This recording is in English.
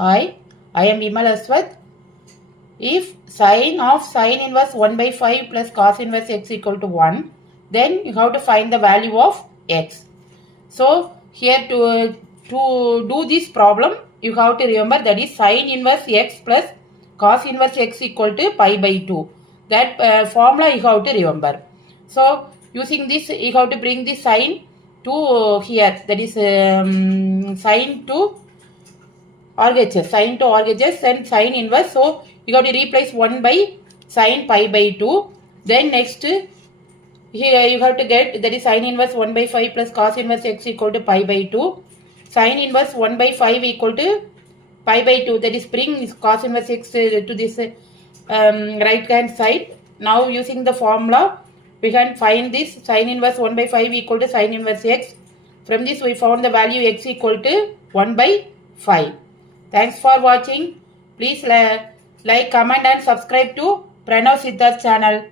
Hi, I am Vimal Aswath. If sine of sine inverse 1 by 5 plus cos inverse x equal to 1, then you have to find the value of x. So here to do this problem, you have to remember that is sine inverse x plus cos inverse x equal to pi by 2. That formula you have to remember. So using this, you have to bring the sine to here. That is sine to RHS, sine to RHS and sine inverse. So you have to replace 1 by sine pi by 2. Then next here you have to get that is sine inverse 1 by 5 plus cos inverse x equal to pi by 2. Sine inverse 1 by 5 equal to pi by 2. That is bring cos inverse x to this right hand side. Now using the formula we can find this sine inverse 1 by 5 equal to sine inverse x. From this we found the value x equal to 1 by 5. Thanks for watching. Please like, comment and subscribe to Pranav Siddharth channel.